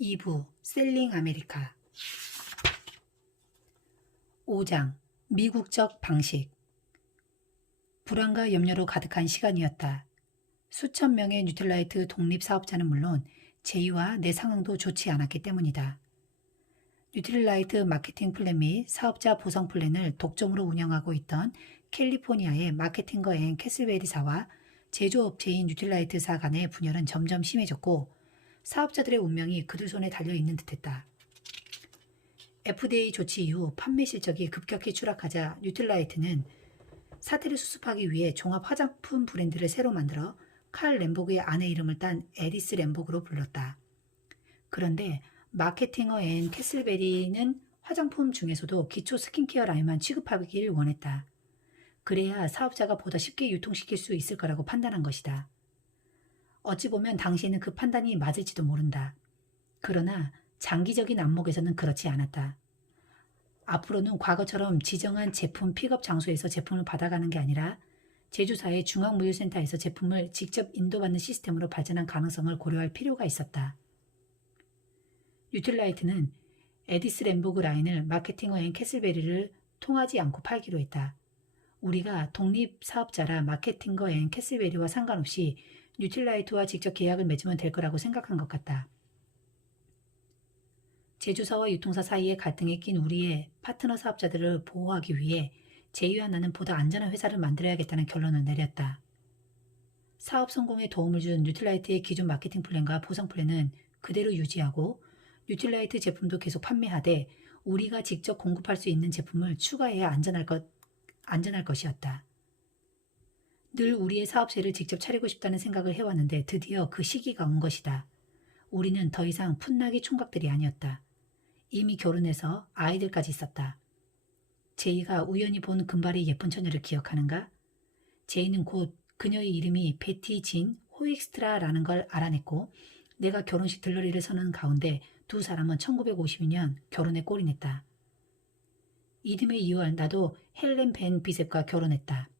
2부 셀링 아메리카 5장 미국적 방식. 불안과 염려로 가득한 시간이었다. 수천 명의 뉴트라이트 독립 사업자는 물론 제이와 내 상황도 좋지 않았기 때문이다. 뉴트라이트 마케팅 플랜 및 사업자 보상 플랜을 독점으로 운영하고 있던 캘리포니아의 마케팅거 앤 캐슬베리사와 제조업체인 뉴트라이트사 간의 분열은 점점 심해졌고 사업자들의 운명이 그들 손에 달려있는 듯했다. FDA 조치 이후 판매 실적이 급격히 추락하자 뉴트라이트는 사태를 수습하기 위해 종합 화장품 브랜드를 새로 만들어 칼 램보그의 아내 이름을 딴 에리스 램보그로 불렀다. 그런데 마케팅어 앤 캐슬베리는 화장품 중에서도 기초 스킨케어 라인만 취급하길 원했다. 그래야 사업자가 보다 쉽게 유통시킬 수 있을 거라고 판단한 것이다. 어찌 보면 당시에는 그 판단이 맞을지도 모른다. 그러나 장기적인 안목에서는 그렇지 않았다. 앞으로는 과거처럼 지정한 제품 픽업 장소에서 제품을 받아가는 게 아니라 제조사의 중앙물류센터에서 제품을 직접 인도받는 시스템으로 발전한 가능성을 고려할 필요가 있었다. 뉴트라이트는 에디스 램보그 라인을 마케팅어 앤 캐슬베리를 통하지 않고 팔기로 했다. 우리가 독립사업자라 마케팅거 앤 캐슬베리와 상관없이 뉴트라이트와 직접 계약을 맺으면 될 거라고 생각한 것 같다. 제조사와 유통사 사이에 갈등에 낀 우리의 파트너 사업자들을 보호하기 위해 제이와 나는 보다 안전한 회사를 만들어야겠다는 결론을 내렸다. 사업 성공에 도움을 준 뉴트라이트의 기존 마케팅 플랜과 보상 플랜은 그대로 유지하고 뉴트라이트 제품도 계속 판매하되 우리가 직접 공급할 수 있는 제품을 추가해야 안전할 것이었다. 늘 우리의 사업체를 직접 차리고 싶다는 생각을 해왔는데 드디어 그 시기가 온 것이다. 우리는 더 이상 풋나기 총각들이 아니었다. 이미 결혼해서 아이들까지 있었다. 제이가 우연히 본 금발의 예쁜 처녀를 기억하는가? 제이는 곧 그녀의 이름이 베티 진 호익스트라라는 걸 알아냈고 내가 결혼식 들러리를 서는 가운데 두 사람은 1952년 결혼에 골인했다. 이듬해 2월 나도 헬렌 벤 비셉과 결혼했다.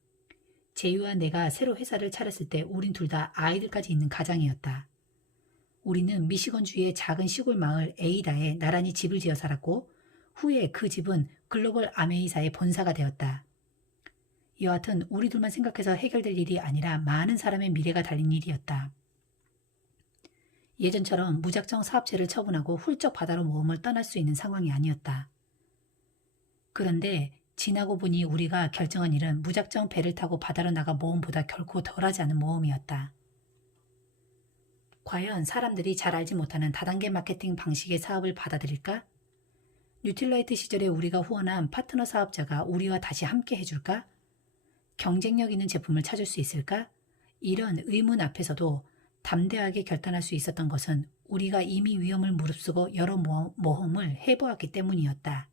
제이와 내가 새로 회사를 차렸을 때 우린 둘 다 아이들까지 있는 가장이었다. 우리는 미시건주의 작은 시골 마을 에이다에 나란히 집을 지어 살았고 후에 그 집은 글로벌 아메이사의 본사가 되었다. 여하튼 우리 둘만 생각해서 해결될 일이 아니라 많은 사람의 미래가 달린 일이었다. 예전처럼 무작정 사업체를 처분하고 훌쩍 바다로 모험을 떠날 수 있는 상황이 아니었다. 그런데 지나고 보니 우리가 결정한 일은 무작정 배를 타고 바다로 나가 모험보다 결코 덜하지 않은 모험이었다. 과연 사람들이 잘 알지 못하는 다단계 마케팅 방식의 사업을 받아들일까? 뉴트라이트 시절에 우리가 후원한 파트너 사업자가 우리와 다시 함께 해줄까? 경쟁력 있는 제품을 찾을 수 있을까? 이런 의문 앞에서도 담대하게 결단할 수 있었던 것은 우리가 이미 위험을 무릅쓰고 여러 모험을 해보았기 때문이었다.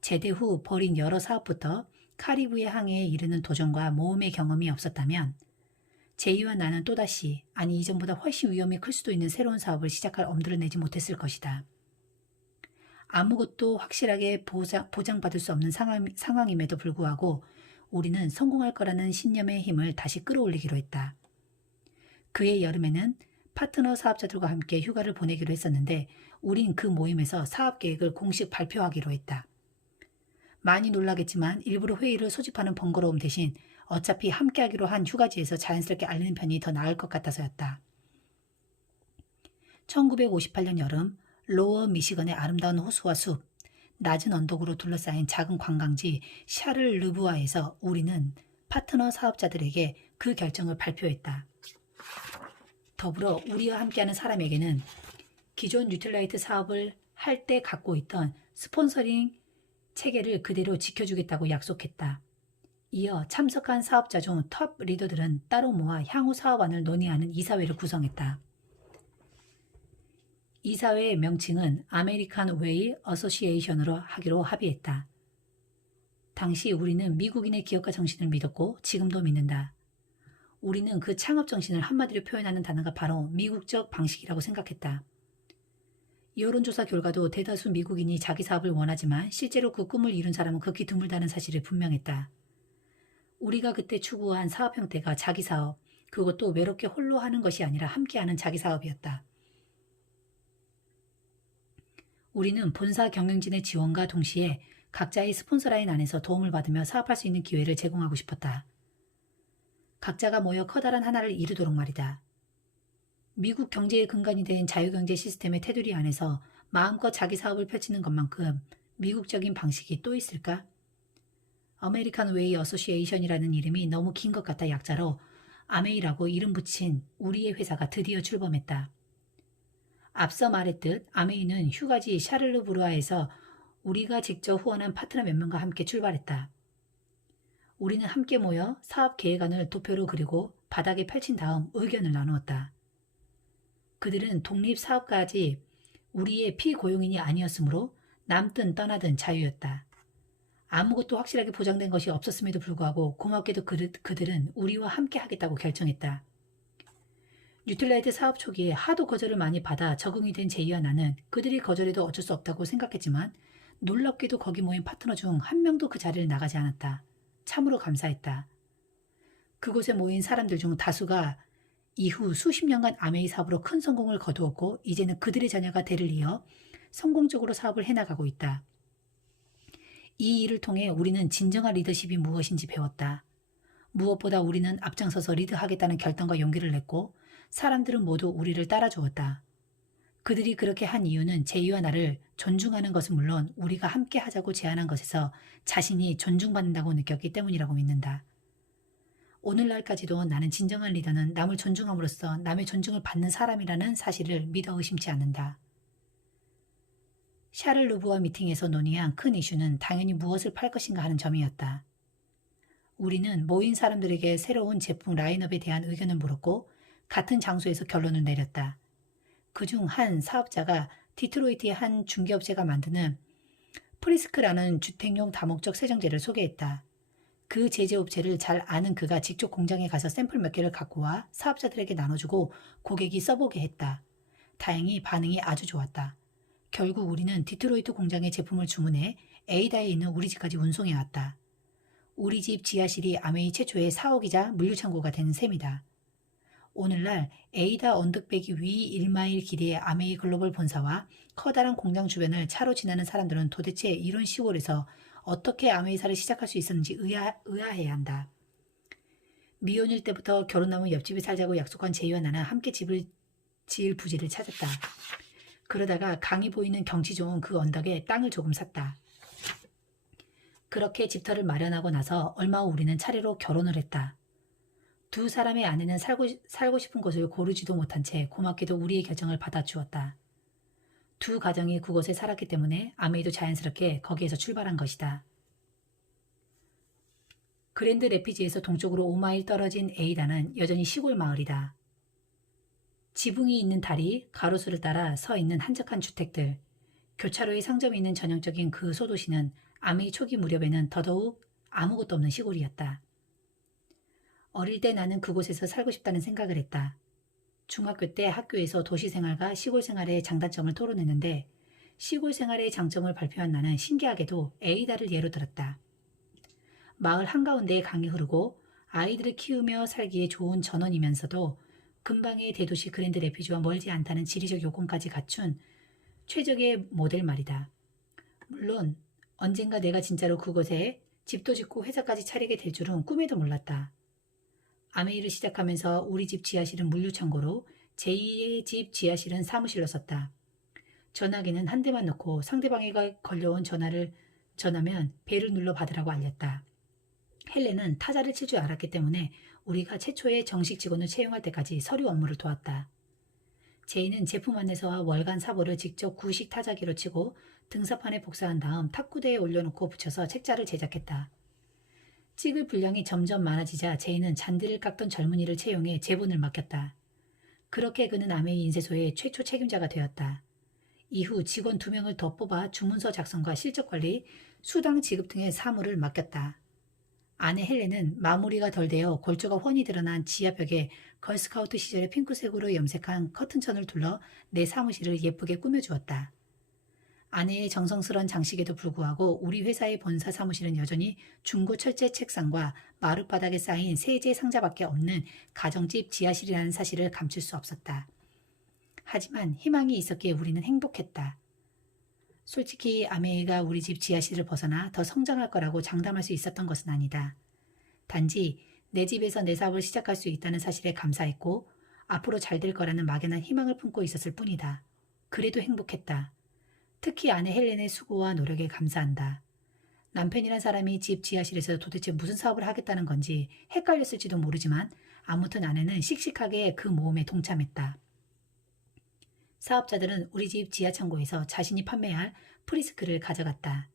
제대 후 벌인 여러 사업부터 카리브해 항해에 이르는 도전과 모험의 경험이 없었다면 제이와 나는 또다시 아니 이전보다 훨씬 위험이 클 수도 있는 새로운 사업을 시작할 엄두를 내지 못했을 것이다. 아무것도 확실하게 보장받을 수 없는 상황임에도 불구하고 우리는 성공할 거라는 신념의 힘을 다시 끌어올리기로 했다. 그해 여름에는 파트너 사업자들과 함께 휴가를 보내기로 했었는데 우린 그 모임에서 사업 계획을 공식 발표하기로 했다. 많이 놀라겠지만 일부러 회의를 소집하는 번거로움 대신 어차피 함께하기로 한 휴가지에서 자연스럽게 알리는 편이 더 나을 것 같아서였다. 1958년 여름 로어 미시건의 아름다운 호수와 숲, 낮은 언덕으로 둘러싸인 작은 관광지 샤를르부아에서 우리는 파트너 사업자들에게 그 결정을 발표했다. 더불어 우리와 함께하는 사람에게는 기존 뉴트라이트 사업을 할 때 갖고 있던 스폰서링 체계를 그대로 지켜주겠다고 약속했다. 이어 참석한 사업자 중 톱 리더들은 따로 모아 향후 사업안을 논의하는 이사회를 구성했다. 이사회의 명칭은 아메리칸 웨이 어소시에이션으로 하기로 합의했다. 당시 우리는 미국인의 기업가 정신을 믿었고 지금도 믿는다. 우리는 그 창업 정신을 한마디로 표현하는 단어가 바로 미국적 방식이라고 생각했다. 여론조사 결과도 대다수 미국인이 자기 사업을 원하지만 실제로 그 꿈을 이룬 사람은 극히 드물다는 사실이 분명했다. 우리가 그때 추구한 사업 형태가 자기 사업, 그것도 외롭게 홀로 하는 것이 아니라 함께하는 자기 사업이었다. 우리는 본사 경영진의 지원과 동시에 각자의 스폰서 라인 안에서 도움을 받으며 사업할 수 있는 기회를 제공하고 싶었다. 각자가 모여 커다란 하나를 이루도록 말이다. 미국 경제의 근간이 된 자유경제 시스템의 테두리 안에서 마음껏 자기 사업을 펼치는 것만큼 미국적인 방식이 또 있을까? 아메리칸 웨이 어소시에이션이라는 이름이 너무 긴 것 같아 약자로 아메이라고 이름 붙인 우리의 회사가 드디어 출범했다. 앞서 말했듯 아메이는 휴가지 샤를르부르아에서 우리가 직접 후원한 파트너 몇 명과 함께 출발했다. 우리는 함께 모여 사업 계획안을 도표로 그리고 바닥에 펼친 다음 의견을 나누었다. 그들은 독립사업가지 우리의 피고용인이 아니었으므로 남든 떠나든 자유였다. 아무것도 확실하게 보장된 것이 없었음에도 불구하고 고맙게도 그들은 우리와 함께 하겠다고 결정했다. 뉴틸라이트 사업 초기에 하도 거절을 많이 받아 적응이 된 제이와 나는 그들이 거절해도 어쩔 수 없다고 생각했지만 놀랍게도 거기 모인 파트너 중 한 명도 그 자리를 나가지 않았다. 참으로 감사했다. 그곳에 모인 사람들 중 다수가 이후 수십 년간 아메이 사업으로 큰 성공을 거두었고 이제는 그들의 자녀가 대를 이어 성공적으로 사업을 해나가고 있다. 이 일을 통해 우리는 진정한 리더십이 무엇인지 배웠다. 무엇보다 우리는 앞장서서 리드하겠다는 결단과 용기를 냈고 사람들은 모두 우리를 따라주었다. 그들이 그렇게 한 이유는 제이와 나를 존중하는 것은 물론 우리가 함께 하자고 제안한 것에서 자신이 존중받는다고 느꼈기 때문이라고 믿는다. 오늘날까지도 나는 진정한 리더는 남을 존중함으로써 남의 존중을 받는 사람이라는 사실을 믿어 의심치 않는다. 샤를 루브와 미팅에서 논의한 큰 이슈는 당연히 무엇을 팔 것인가 하는 점이었다. 우리는 모인 사람들에게 새로운 제품 라인업에 대한 의견을 물었고 같은 장소에서 결론을 내렸다. 그중 한 사업자가 디트로이트의 한 중개업체가 만드는 프리스크라는 주택용 다목적 세정제를 소개했다. 그 제조업체를 잘 아는 그가 직접 공장에 가서 샘플 몇 개를 갖고 와 사업자들에게 나눠주고 고객이 써보게 했다. 다행히 반응이 아주 좋았다. 결국 우리는 디트로이트 공장에 제품을 주문해 에이다에 있는 우리 집까지 운송해왔다. 우리 집 지하실이 아메이 최초의 사옥이자 물류창고가 된 셈이다. 오늘날 에이다 언덕배기 위 1마일 길이의 아메이 글로벌 본사와 커다란 공장 주변을 차로 지나는 사람들은 도대체 이런 시골에서 어떻게 아메이사를 시작할 수 있었는지 의아해야 한다. 미혼일 때부터 결혼하면 옆집에 살자고 약속한 제이와 나는 함께 집을 지을 부지를 찾았다. 그러다가 강이 보이는 경치 좋은 그 언덕에 땅을 조금 샀다. 그렇게 집터를 마련하고 나서 얼마 후 우리는 차례로 결혼을 했다. 두 사람의 아내는 살고 싶은 곳을 고르지도 못한 채 고맙게도 우리의 결정을 받아주었다. 두 가정이 그곳에 살았기 때문에 아메이도 자연스럽게 거기에서 출발한 것이다. 그랜드 레피지에서 동쪽으로 5마일 떨어진 에이다는 여전히 시골 마을이다. 지붕이 있는 다리, 가로수를 따라 서 있는 한적한 주택들, 교차로에 상점이 있는 전형적인 그 소도시는 아메이 초기 무렵에는 더더욱 아무것도 없는 시골이었다. 어릴 때 나는 그곳에서 살고 싶다는 생각을 했다. 중학교 때 학교에서 도시 생활과 시골 생활의 장단점을 토론했는데 시골 생활의 장점을 발표한 나는 신기하게도 에이다를 예로 들었다. 마을 한가운데에 강이 흐르고 아이들을 키우며 살기에 좋은 전원이면서도 근방의 대도시 그랜드 레피지와 멀지 않다는 지리적 요건까지 갖춘 최적의 모델 말이다. 물론 언젠가 내가 진짜로 그곳에 집도 짓고 회사까지 차리게 될 줄은 꿈에도 몰랐다. 아메이를 시작하면서 우리 집 지하실은 물류창고로 제2의 집 지하실은 사무실로 썼다. 전화기는 한 대만 넣고 상대방에게 걸려온 전화면 벨을 눌러 받으라고 알렸다. 헬렌은 타자를 칠 줄 알았기 때문에 우리가 최초의 정식 직원을 채용할 때까지 서류 업무를 도왔다. 제이는 제품 안내서와 월간 사보를 직접 구식 타자기로 치고 등사판에 복사한 다음 탁구대에 올려놓고 붙여서 책자를 제작했다. 찍을 분량이 점점 많아지자 제이는 잔디를 깎던 젊은이를 채용해 제본을 맡겼다. 그렇게 그는 아메이 인쇄소의 최초 책임자가 되었다. 이후 직원 2명을 더 뽑아 주문서 작성과 실적관리, 수당 지급 등의 사무를 맡겼다. 아내 헬렌은 마무리가 덜 되어 골조가 훤히 드러난 지하벽에 걸스카우트 시절의 핑크색으로 염색한 커튼천을 둘러 내 사무실을 예쁘게 꾸며주었다. 아내의 정성스러운 장식에도 불구하고 우리 회사의 본사 사무실은 여전히 중고 철제 책상과 마룻바닥에 쌓인 세제 상자밖에 없는 가정집 지하실이라는 사실을 감출 수 없었다. 하지만 희망이 있었기에 우리는 행복했다. 솔직히 아메이가 우리 집 지하실을 벗어나 더 성장할 거라고 장담할 수 있었던 것은 아니다. 단지 내 집에서 내 사업을 시작할 수 있다는 사실에 감사했고 앞으로 잘 될 거라는 막연한 희망을 품고 있었을 뿐이다. 그래도 행복했다. 특히 아내 헬렌의 수고와 노력에 감사한다. 남편이란 사람이 집 지하실에서 도대체 무슨 사업을 하겠다는 건지 헷갈렸을지도 모르지만 아무튼 아내는 씩씩하게 그 모험에 동참했다. 사업자들은 우리 집 지하창고에서 자신이 판매할 프리스크를 가져갔다.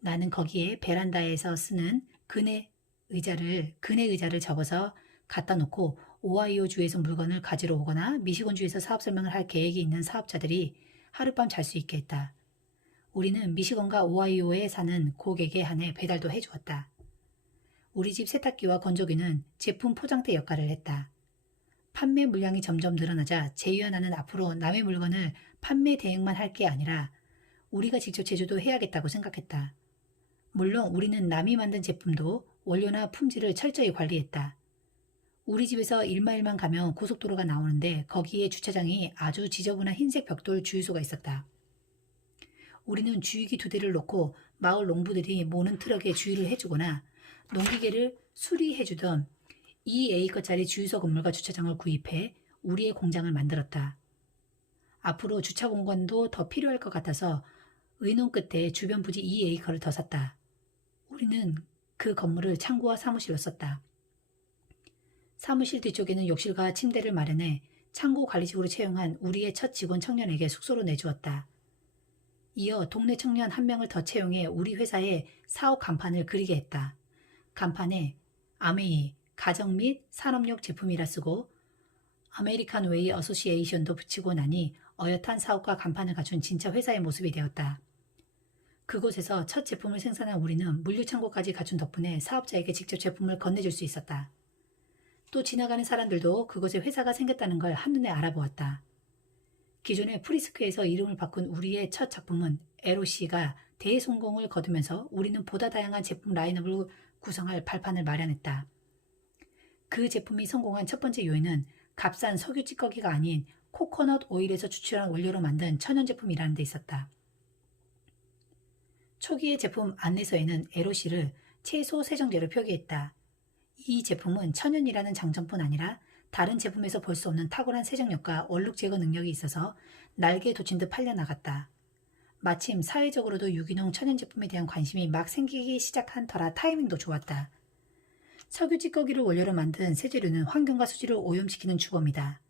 나는 거기에 베란다에서 쓰는 그네 의자를 접어서 갖다 놓고 오하이오 주에서 물건을 가지러 오거나 미시건 주에서 사업 설명을 할 계획이 있는 사업자들이 하룻밤 잘 수 있게 했다. 우리는 미시건과 오하이오에 사는 고객에 한해 배달도 해주었다. 우리 집 세탁기와 건조기는 제품 포장대 역할을 했다. 판매 물량이 점점 늘어나자 제이와 나는 앞으로 남의 물건을 판매 대행만 할 게 아니라 우리가 직접 제조도 해야겠다고 생각했다. 물론 우리는 남이 만든 제품도 원료나 품질을 철저히 관리했다. 우리 집에서 1마일만 가면 고속도로가 나오는데 거기에 주차장이 아주 지저분한 흰색 벽돌 주유소가 있었다. 우리는 주유기 2대를 놓고 마을 농부들이 모는 트럭에 주유를 해주거나 농기계를 수리해주던 2A급짜리 주유소 건물과 주차장을 구입해 우리의 공장을 만들었다. 앞으로 주차 공간도 더 필요할 것 같아서 의논 끝에 주변 부지 2에이커를 더 샀다. 우리는 그 건물을 창고와 사무실로 썼다. 사무실 뒤쪽에는 욕실과 침대를 마련해 창고 관리직으로 채용한 우리의 첫 직원 청년에게 숙소로 내주었다. 이어 동네 청년 1명을 더 채용해 우리 회사의 사업 간판을 그리게 했다. 간판에 아메이, 가정 및 산업용 제품이라 쓰고 아메리칸 웨이 어소시에이션도 붙이고 나니 어엿한 사업과 간판을 갖춘 진짜 회사의 모습이 되었다. 그곳에서 첫 제품을 생산한 우리는 물류창고까지 갖춘 덕분에 사업자에게 직접 제품을 건네줄 수 있었다. 또 지나가는 사람들도 그곳에 회사가 생겼다는 걸 한눈에 알아보았다. 기존의 프리스크에서 이름을 바꾼 우리의 첫 작품은 LOC가 대성공을 거두면서 우리는 보다 다양한 제품 라인업을 구성할 발판을 마련했다. 그 제품이 성공한 첫 번째 요인은 값싼 석유 찌꺼기가 아닌 코코넛 오일에서 추출한 원료로 만든 천연 제품이라는 데 있었다. 초기의 제품 안내서에는 LOC를 채소 세정제로 표기했다. 이 제품은 천연이라는 장점뿐 아니라 다른 제품에서 볼 수 없는 탁월한 세정력과 얼룩 제거 능력이 있어서 날개에 돋친 듯 팔려나갔다. 마침 사회적으로도 유기농 천연 제품에 대한 관심이 막 생기기 시작한 터라 타이밍도 좋았다. 석유 찌꺼기를 원료로 만든 세제류는 환경과 수질을 오염시키는 주범이다.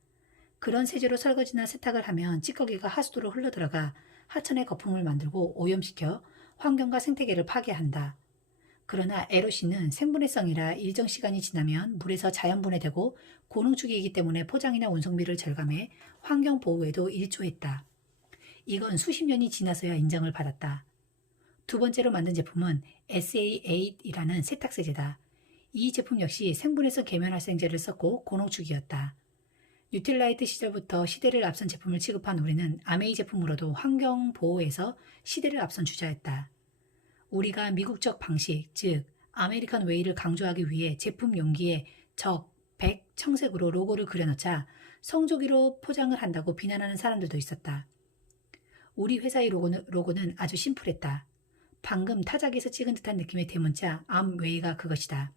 그런 세제로 설거지나 세탁을 하면 찌꺼기가 하수도로 흘러들어가 하천의 거품을 만들고 오염시켜 환경과 생태계를 파괴한다. 그러나 LOC는 생분해성이라 일정 시간이 지나면 물에서 자연분해되고 고농축이기 때문에 포장이나 운송비를 절감해 환경보호에도 일조했다. 이건 수십 년이 지나서야 인정을 받았다. 두 번째로 만든 제품은 SA8이라는 세탁세제다. 이 제품 역시 생분해성 계면활성제를 썼고 고농축이었다. 뉴틸라이트 시절부터 시대를 앞선 제품을 취급한 우리는 아메이 제품으로도 환경보호에서 시대를 앞선 주자였다. 우리가 미국적 방식, 즉 아메리칸 웨이를 강조하기 위해 제품 용기에 적, 백, 청색으로 로고를 그려넣자 성조기로 포장을 한다고 비난하는 사람들도 있었다. 우리 회사의 로고는 아주 심플했다. 방금 타작에서 찍은 듯한 느낌의 대문자 암웨이가 그것이다.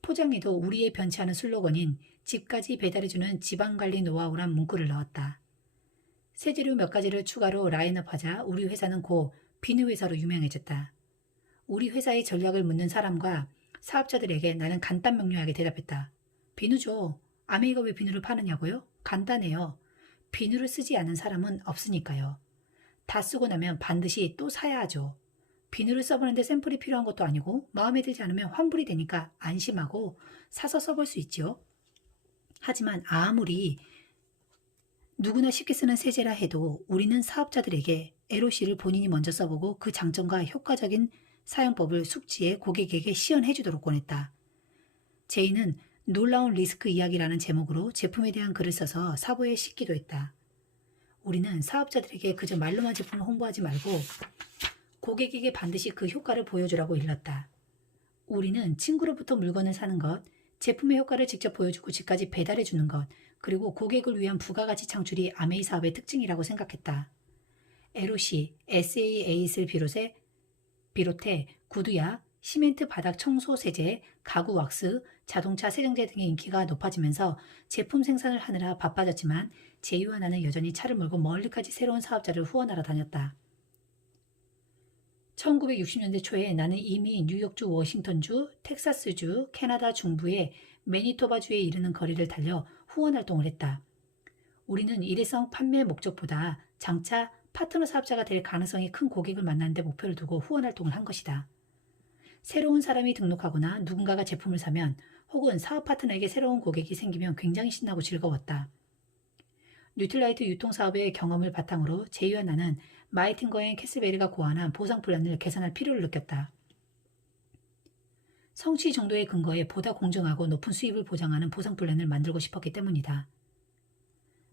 포장에도 우리의 변치 않은 슬로건인 집까지 배달해주는 지방관리 노하우란 문구를 넣었다. 세제류 몇 가지를 추가로 라인업하자 우리 회사는 곧 비누 회사로 유명해졌다. 우리 회사의 전략을 묻는 사람과 사업자들에게 나는 간단 명료하게 대답했다. 비누죠. 아메이가 왜 비누를 파느냐고요? 간단해요. 비누를 쓰지 않은 사람은 없으니까요. 다 쓰고 나면 반드시 또 사야 하죠. 비누를 써보는데 샘플이 필요한 것도 아니고 마음에 들지 않으면 환불이 되니까 안심하고 사서 써볼 수 있죠. 하지만 아무리 누구나 쉽게 쓰는 세제라 해도 우리는 사업자들에게 LOC를 본인이 먼저 써보고 그 장점과 효과적인 사용법을 숙지해 고객에게 시연해 주도록 권했다. 제이는 놀라운 리스크 이야기라는 제목으로 제품에 대한 글을 써서 사보에 싣기도 했다. 우리는 사업자들에게 그저 말로만 제품을 홍보하지 말고 고객에게 반드시 그 효과를 보여주라고 일렀다. 우리는 친구로부터 물건을 사는 것, 제품의 효과를 직접 보여주고 집까지 배달해 주는 것, 그리고 고객을 위한 부가가치 창출이 아메이 사업의 특징이라고 생각했다. LOC, SAA를 비롯해 구두약, 시멘트 바닥 청소 세제, 가구 왁스, 자동차 세정제 등의 인기가 높아지면서 제품 생산을 하느라 바빠졌지만 제이와 나는 여전히 차를 몰고 멀리까지 새로운 사업자를 후원하러 다녔다. 1960년대 초에 나는 이미 뉴욕주, 워싱턴주, 텍사스주, 캐나다 중부의 매니토바주에 이르는 거리를 달려 후원 활동을 했다. 우리는 일회성 판매 목적보다 장차 파트너 사업자가 될 가능성이 큰 고객을 만나는 데 목표를 두고 후원 활동을 한 것이다. 새로운 사람이 등록하거나 누군가가 제품을 사면 혹은 사업 파트너에게 새로운 고객이 생기면 굉장히 신나고 즐거웠다. 뉴트라이트 유통사업의 경험을 바탕으로 제이와 나는 마이팅거 앤 캐슬베리가 고안한 보상 플랜을 개선할 필요를 느꼈다. 성취 정도의 근거에 보다 공정하고 높은 수입을 보장하는 보상 플랜을 만들고 싶었기 때문이다.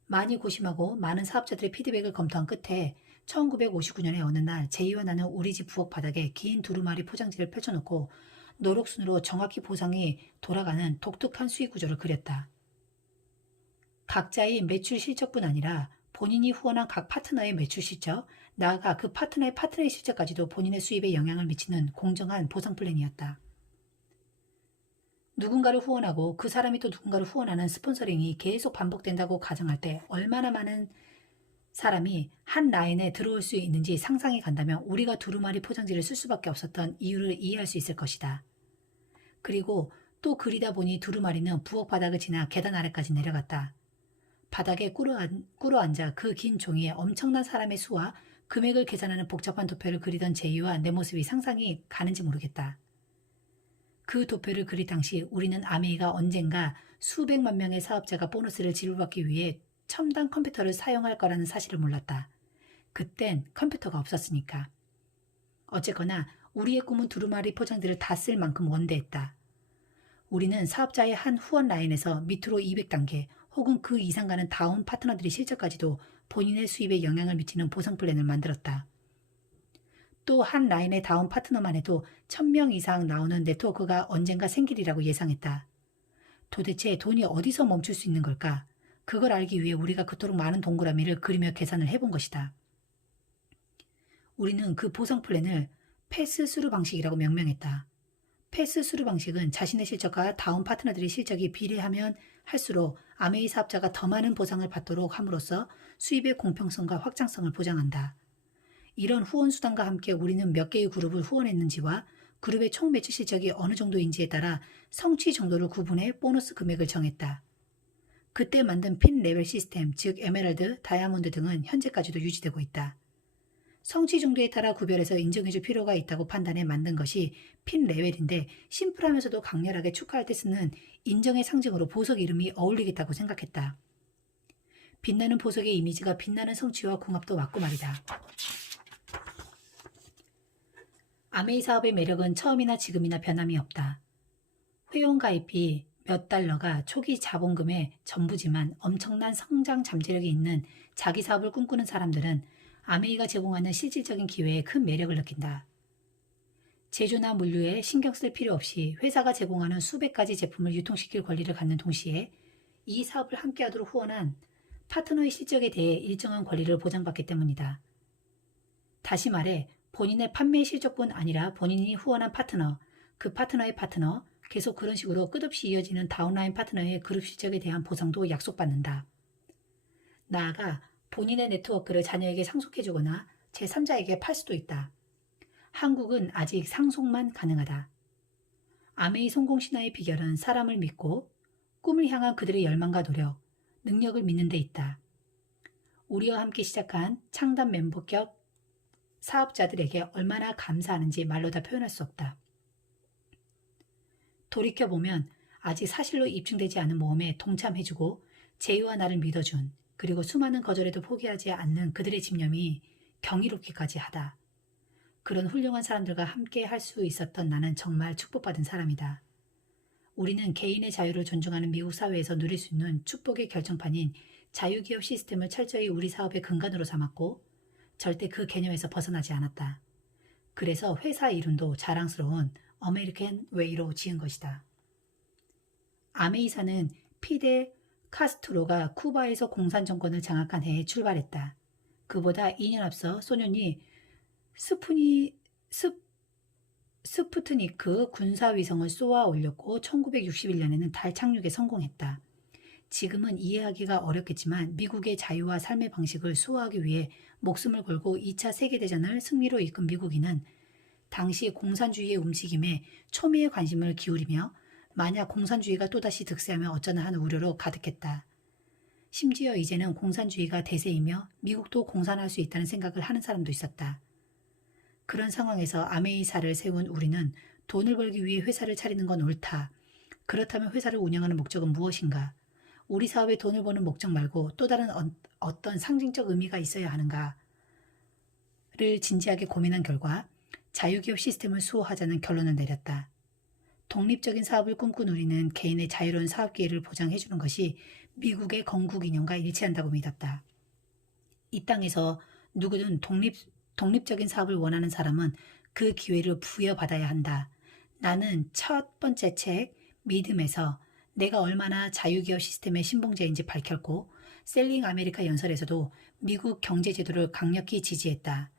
많이 고심하고 많은 사업자들의 피드백을 검토한 끝에 1959년의 어느 날 제이와 나는 우리 집 부엌 바닥에 긴 두루마리 포장지를 펼쳐놓고 노력순으로 정확히 보상이 돌아가는 독특한 수익 구조를 그렸다. 각자의 매출 실적뿐 아니라 본인이 후원한 각 파트너의 매출 실적, 나아가 그 파트너의 실적까지도 본인의 수입에 영향을 미치는 공정한 보상 플랜이었다. 누군가를 후원하고 그 사람이 또 누군가를 후원하는 스폰서링이 계속 반복된다고 가정할 때 얼마나 많은 사람이 한 라인에 들어올 수 있는지 상상이 간다면 우리가 두루마리 포장지를 쓸 수밖에 없었던 이유를 이해할 수 있을 것이다. 그리고 또 그리다 보니 두루마리는 부엌 바닥을 지나 계단 아래까지 내려갔다. 바닥에 꿇어 앉아 그 긴 종이에 엄청난 사람의 수와 금액을 계산하는 복잡한 도표를 그리던 제이와 내 모습이 상상이 가는지 모르겠다. 그 도표를 그릴 당시 우리는 아메이가 언젠가 수백만 명의 사업자가 보너스를 지불받기 위해 첨단 컴퓨터를 사용할 거라는 사실을 몰랐다. 그땐 컴퓨터가 없었으니까. 어쨌거나 우리의 꿈은 두루마리 포장들을 다 쓸 만큼 원대했다. 우리는 사업자의 한 후원 라인에서 밑으로 200단계 혹은 그 이상 가는 다운 파트너들의 실적까지도 본인의 수입에 영향을 미치는 보상 플랜을 만들었다. 또 한 라인의 다운 파트너만 해도 1000명 이상 나오는 네트워크가 언젠가 생기리라고 예상했다. 도대체 돈이 어디서 멈출 수 있는 걸까? 그걸 알기 위해 우리가 그토록 많은 동그라미를 그리며 계산을 해본 것이다. 우리는 그 보상 플랜을 패스스루 방식이라고 명명했다. 패스스루 방식은 자신의 실적과 다운 파트너들의 실적이 비례하면 할수록 아메이 사업자가 더 많은 보상을 받도록 함으로써 수입의 공평성과 확장성을 보장한다. 이런 후원 수단과 함께 우리는 몇 개의 그룹을 후원했는지와 그룹의 총 매출 실적이 어느 정도인지에 따라 성취 정도를 구분해 보너스 금액을 정했다. 그때 만든 핀 레벨 시스템, 즉 에메랄드, 다이아몬드 등은 현재까지도 유지되고 있다. 성취 정도에 따라 구별해서 인정해줄 필요가 있다고 판단해 만든 것이 핀 레벨인데 심플하면서도 강렬하게 축하할 때 쓰는 인정의 상징으로 보석 이름이 어울리겠다고 생각했다. 빛나는 보석의 이미지가 빛나는 성취와 궁합도 맞고 말이다. 아메이 사업의 매력은 처음이나 지금이나 변함이 없다. 회원가입비 몇 달러가 초기 자본금의 전부지만 엄청난 성장 잠재력이 있는 자기 사업을 꿈꾸는 사람들은 아메이가 제공하는 실질적인 기회에 큰 매력을 느낀다. 제조나 물류에 신경 쓸 필요 없이 회사가 제공하는 수백 가지 제품을 유통시킬 권리를 갖는 동시에 이 사업을 함께하도록 후원한 파트너의 실적에 대해 일정한 권리를 보장받기 때문이다. 다시 말해 본인의 판매 실적뿐 아니라 본인이 후원한 파트너, 그 파트너의 파트너, 계속 그런 식으로 끝없이 이어지는 다운라인 파트너의 그룹 실적에 대한 보상도 약속받는다. 나아가 본인의 네트워크를 자녀에게 상속해주거나 제3자에게 팔 수도 있다. 한국은 아직 상속만 가능하다. 아메이 성공 신화의 비결은 사람을 믿고 꿈을 향한 그들의 열망과 노력, 능력을 믿는 데 있다. 우리와 함께 시작한 창단 멤버격 사업자들에게 얼마나 감사하는지 말로 다 표현할 수 없다. 돌이켜보면 아직 사실로 입증되지 않은 모험에 동참해주고 제이와 나를 믿어준 그리고 수많은 거절에도 포기하지 않는 그들의 집념이 경이롭기까지 하다. 그런 훌륭한 사람들과 함께 할 수 있었던 나는 정말 축복받은 사람이다. 우리는 개인의 자유를 존중하는 미국 사회에서 누릴 수 있는 축복의 결정판인 자유기업 시스템을 철저히 우리 사업의 근간으로 삼았고 절대 그 개념에서 벗어나지 않았다. 그래서 회사 이름도 자랑스러운 아메리칸 웨이로 지은 것이다. 아메이사는 피델 카스트로가 쿠바에서 공산 정권을 장악한 해에 출발했다. 그보다 2년 앞서 소련이 스푸트니크 군사위성을 쏘아 올렸고 1961년에는 달 착륙에 성공했다. 지금은 이해하기가 어렵겠지만 미국의 자유와 삶의 방식을 수호하기 위해 목숨을 걸고 2차 세계대전을 승리로 이끈 미국인은 당시 공산주의의 움직임에 초미의 관심을 기울이며 만약 공산주의가 또다시 득세하면 어쩌나 하는 우려로 가득했다. 심지어 이제는 공산주의가 대세이며 미국도 공산할 수 있다는 생각을 하는 사람도 있었다. 그런 상황에서 아메이사를 세운 우리는 돈을 벌기 위해 회사를 차리는 건 옳다. 그렇다면 회사를 운영하는 목적은 무엇인가? 우리 사업에 돈을 버는 목적 말고 또 다른 어떤 상징적 의미가 있어야 하는가를 진지하게 고민한 결과 자유기업 시스템을 수호하자는 결론을 내렸다. 독립적인 사업을 꿈꾼 우리는 개인의 자유로운 사업 기회를 보장해주는 것이 미국의 건국 이념과 일치한다고 믿었다. 이 땅에서 누구든 독립적인 사업을 원하는 사람은 그 기회를 부여받아야 한다. 나는 첫 번째 책 믿음에서 내가 얼마나 자유기업 시스템의 신봉자인지 밝혔고 셀링 아메리카 연설에서도 미국 경제제도를 강력히 지지했다.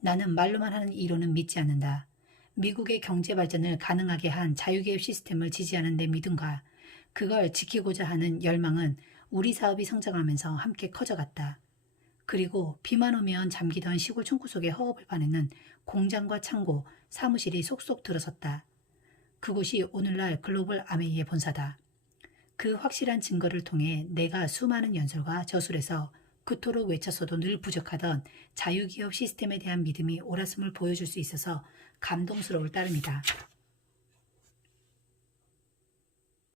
나는 말로만 하는 이론은 믿지 않는다. 미국의 경제 발전을 가능하게 한 자유기업 시스템을 지지하는 내 믿음과 그걸 지키고자 하는 열망은 우리 사업이 성장하면서 함께 커져갔다. 그리고 비만 오면 잠기던 시골 총구 속의 허허벌 판에는 공장과 창고, 사무실이 속속 들어섰다. 그곳이 오늘날 글로벌 아메이의 본사다. 그 확실한 증거를 통해 내가 수많은 연설과 저술에서 그토록 외쳤어도 늘 부족하던 자유기업 시스템에 대한 믿음이 옳았음을 보여줄 수 있어서 감동스러울 따름이다.